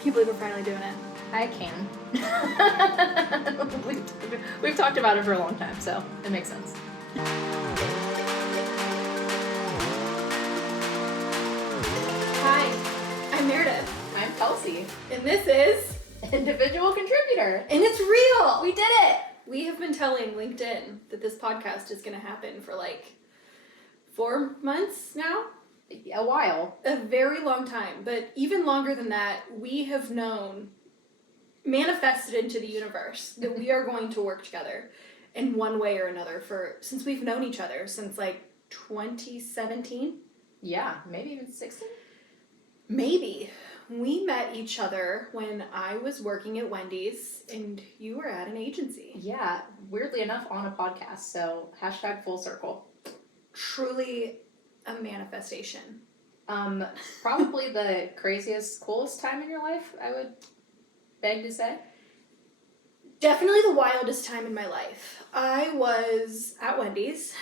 Can't believe we're finally doing it. I can. We've talked about it for a long time, so it makes sense. Hi, I'm Meredith, I'm Kelsey, and this is... individual contributor. And it's real! We did it! We have been telling LinkedIn that this podcast is going to happen for like 4 months now. A while. A very long time, but even longer than that, we have known, manifested into the universe, that we are going to work together in one way or another since we've known each other, since like 2017? Yeah, maybe even 16? Maybe. We met each other when I was working at Wendy's and you were at an agency. Yeah, weirdly enough, on a podcast, so hashtag full circle. Truly a manifestation. Probably the craziest, coolest time in your life, I would beg to say. Definitely the wildest time in my life. I was at Wendy's.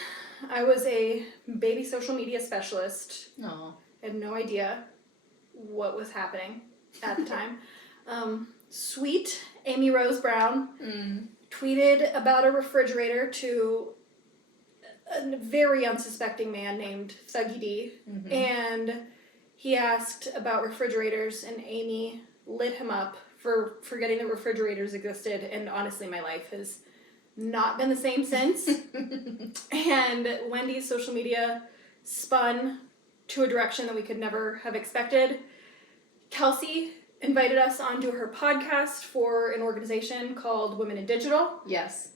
I was a baby social media specialist. No. I had no idea what was happening at the time. Sweet Amy Rose Brown tweeted about a refrigerator to a very unsuspecting man named Thuggy D. Mm-hmm. And he asked about refrigerators, and Amy lit him up for forgetting that refrigerators existed, and honestly my life has not been the same since. And Wendy's social media spun to a direction that we could never have expected. Kelsey invited us onto her podcast for an organization called Women in Digital. Yes.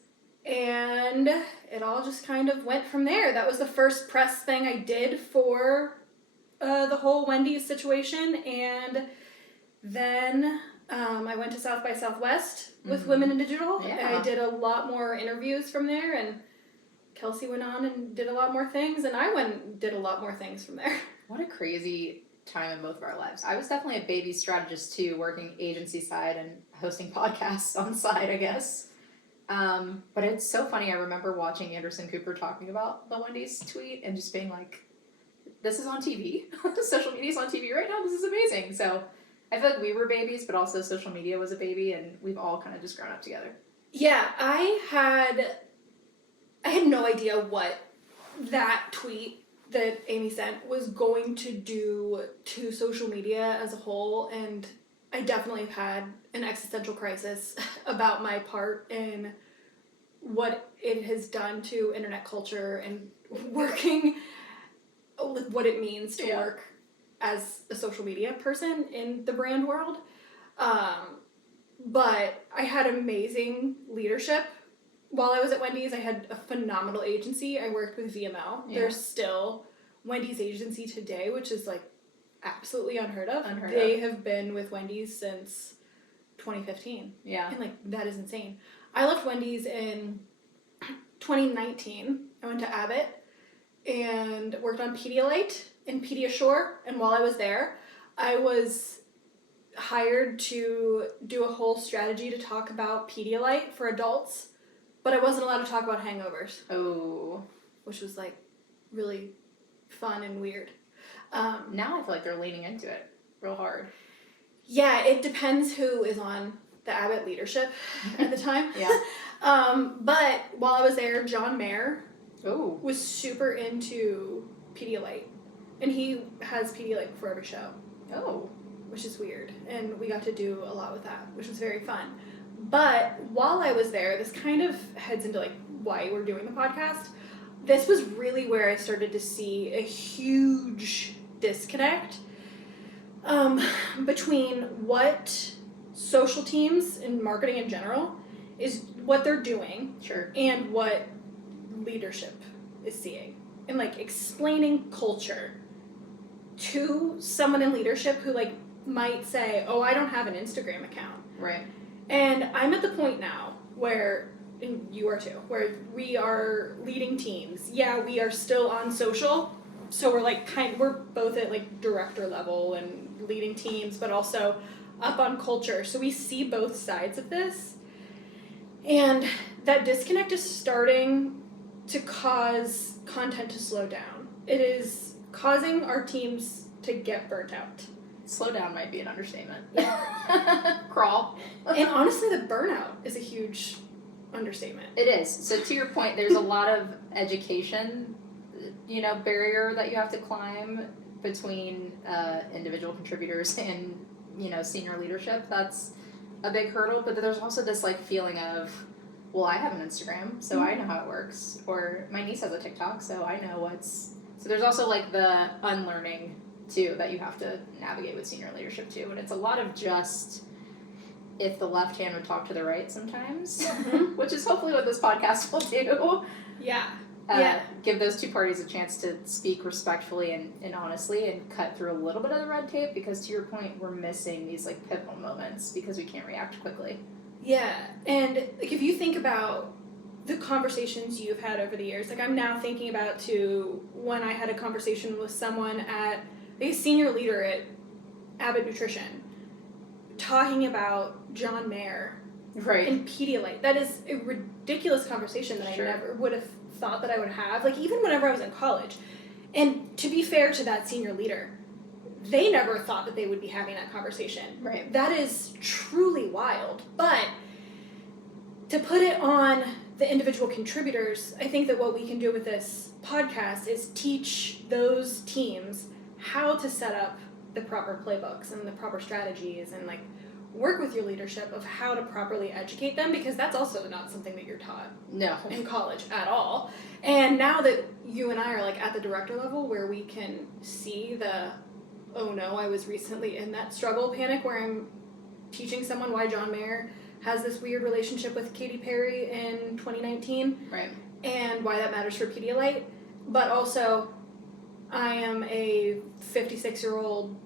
And it all just kind of went from there. That was the first press thing I did for the whole Wendy's situation. And then I went to South by Southwest with Women in Digital. Yeah. I did a lot more interviews from there, and Kelsey went on and did a lot more things, and I went and did a lot more things from there. What a crazy time in both of our lives. I was definitely a baby strategist too, working agency side and hosting podcasts on the side, I guess. But it's so funny. I remember watching Anderson Cooper talking about the Wendy's tweet and just being like, this is on TV. Social media's on TV right now. This is amazing. So I feel like we were babies, but also social media was a baby, and we've all kind of just grown up together. Yeah, I had no idea what that tweet that Amy sent was going to do to social media as a whole, and I definitely had an existential crisis about my part in what it has done to internet culture and working, what it means to work as a social media person in the brand world. But I had amazing leadership. While I was at Wendy's, I had a phenomenal agency. I worked with VML. Yeah. There's still Wendy's agency today, which is like absolutely unheard of. They have been with Wendy's since 2015. Yeah. And like, that is insane. I left Wendy's in 2019. I went to Abbott and worked on Pedialyte and Pediasure. And while I was there, I was hired to do a whole strategy to talk about Pedialyte for adults, but I wasn't allowed to talk about hangovers. Oh. Which was like really fun and weird. Now I feel like they're leaning into it real hard. Yeah, it depends who is on the Abbott leadership at the time. Yeah. But while I was there, John Mayer was super into Pedialyte. And he has Pedialyte before every show. Oh. Which is weird. And we got to do a lot with that, which was very fun. But while I was there, this kind of heads into like why we're doing the podcast. This was really where I started to see a huge disconnect between what social teams and marketing in general is what they're doing, and what leadership is seeing, and like explaining culture to someone in leadership who like might say, oh, I don't have an Instagram account. Right. And I'm at the point now where, and you are too, where we are leading teams. Yeah, we are still on social, so we're like we're both at like director level and leading teams, but also up on culture. So we see both sides of this, and that disconnect is starting to cause content to slow down. It is causing our teams to get burnt out. slow down might be an understatement. Crawl. And honestly, the burnout is a huge understatement. It is. So to your point, there's a lot of education, barrier that you have to climb between individual contributors and, senior leadership. That's a big hurdle. But there's also this like feeling of, well, I have an Instagram, so I know how it works. Or my niece has a TikTok, so I know what's... So there's also like the unlearning too that you have to navigate with senior leadership too. And it's a lot of just... if the left hand would talk to the right sometimes, which is hopefully what this podcast will do. Yeah. Give those two parties a chance to speak respectfully and honestly and cut through a little bit of the red tape, because to your point, we're missing these like pivotal moments because we can't react quickly. Yeah, and like if you think about the conversations you've had over the years, like I'm now thinking about to when I had a conversation with someone at a senior leader at Abbott Nutrition, talking about John Mayer Right. and Pedialyte. That is a ridiculous conversation that Sure. I never would have thought that I would have, like even whenever I was in college. And to be fair to that senior leader, they never thought that they would be having that conversation. Right. That is truly wild. But to put it on the individual contributors, I think that what we can do with this podcast is teach those teams how to set up the proper playbooks and the proper strategies and like work with your leadership of how to properly educate them, because that's also not something that you're taught No. in college at all. And now that you and I are like at the director level where we can see the, oh no, I was recently in that struggle panic where I'm teaching someone why John Mayer has this weird relationship with Katy Perry in 2019 Right. and why that matters for Pedialyte. But also, I am a 56-year-old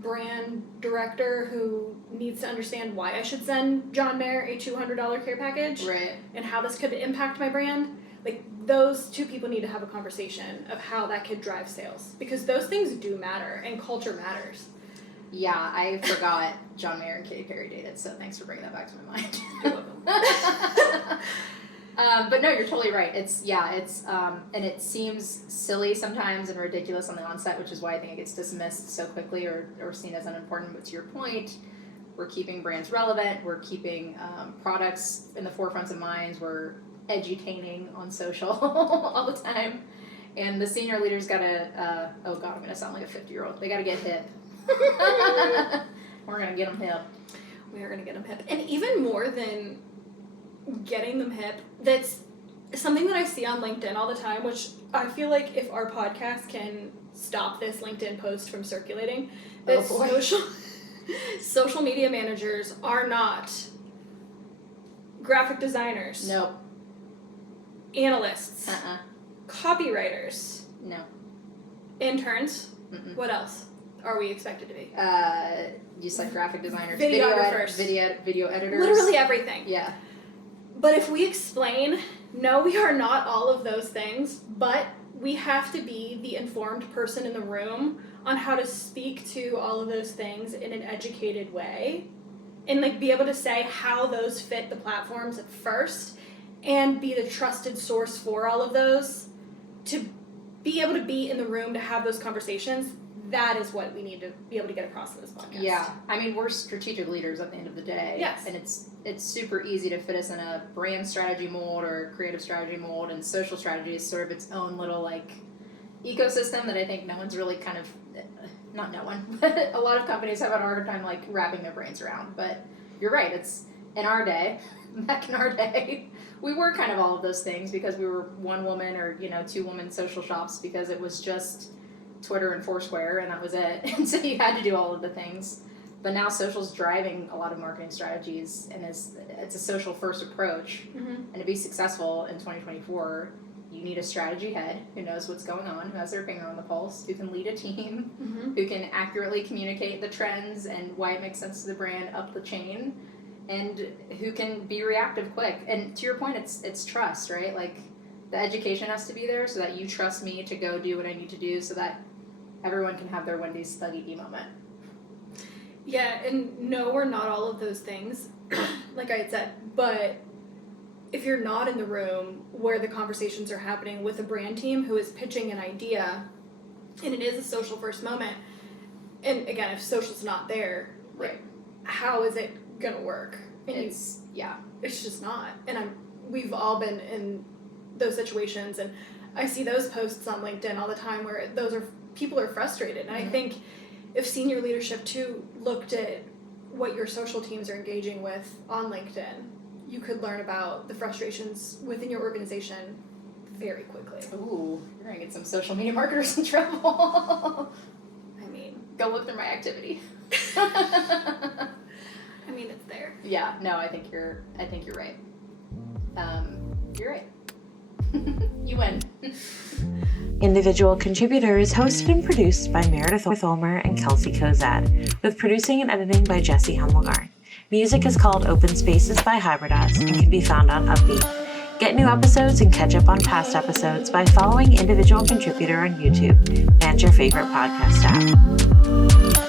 brand director who needs to understand why I should send John Mayer a $200 care package Right. and how this could impact my brand. Like, those two people need to have a conversation of how that could drive sales, because those things do matter and culture matters. Yeah, I forgot John Mayer and Katy Perry dated, so thanks for bringing that back to my mind. You're welcome. But no, you're totally right. It's and it seems silly sometimes and ridiculous on the onset, which is why I think it gets dismissed so quickly or seen as unimportant. But to your point, we're keeping brands relevant. We're keeping products in the forefronts of minds. We're edutaining on social all the time. And the senior leaders gotta, oh God, I'm gonna sound like a 50-year-old. They gotta get hip. We're gonna get them hip. We are going to get them hip. And even more than getting them hip, that's something that I see on LinkedIn all the time, which I feel like if our podcast can stop this LinkedIn post from circulating, that social media managers are not graphic designers, Nope. analysts, copywriters, No. interns. Mm-mm. What else are we expected to be? Just like graphic designers, Videographers. video editors. Literally everything. Yeah. But if we explain, no, we are not all of those things, but we have to be the informed person in the room on how to speak to all of those things in an educated way and like be able to say how those fit the platforms at first and be the trusted source for all of those, to be able to be in the room to have those conversations. That is what we need to be able to get across in this podcast. Yeah, I mean, we're strategic leaders at the end of the day. Yes. And it's super easy to fit us in a brand strategy mold or creative strategy mold, and social strategy is sort of its own little like ecosystem that I think no one's really kind of, not no one, but a lot of companies have a hard time like wrapping their brains around. But you're right, it's in our day, back in our day, we were kind of all of those things because we were one woman or, two woman social shops because it was just Twitter and Foursquare, and that was it. And so you had to do all of the things. But now social's driving a lot of marketing strategies, and it's a social first approach. Mm-hmm. And to be successful in 2024, you need a strategy head who knows what's going on, who has their finger on the pulse, who can lead a team, Mm-hmm. who can accurately communicate the trends and why it makes sense to the brand up the chain, and who can be reactive quick. And to your point, it's trust, right? Like, the education has to be there so that you trust me to go do what I need to do so that everyone can have their Wendy's Thuggy moment. Yeah, and no, we're not all of those things, like I had said, but if you're not in the room where the conversations are happening with a brand team who is pitching an idea, and it is a social first moment, And again, if social's not there, Right. how is it gonna work? And It's just not. And we've all been in those situations, and I see those posts on LinkedIn all the time where people are frustrated. And I think if senior leadership too looked at what your social teams are engaging with on LinkedIn, you could learn about the frustrations within your organization very quickly. Ooh, you're gonna get some social media marketers in trouble. I mean, Go look through my activity. I mean, it's there. Yeah, no, I think you're right. You're right. You win. Individual Contributor is hosted and produced by Meredith Ulmer and Kelsey Kozad, with producing and editing by Jesse Hummelgarn. Music is called Open Spaces by Hybridas and can be found on Upbeat. Get new episodes and catch up on past episodes by following Individual Contributor on YouTube and your favorite podcast app.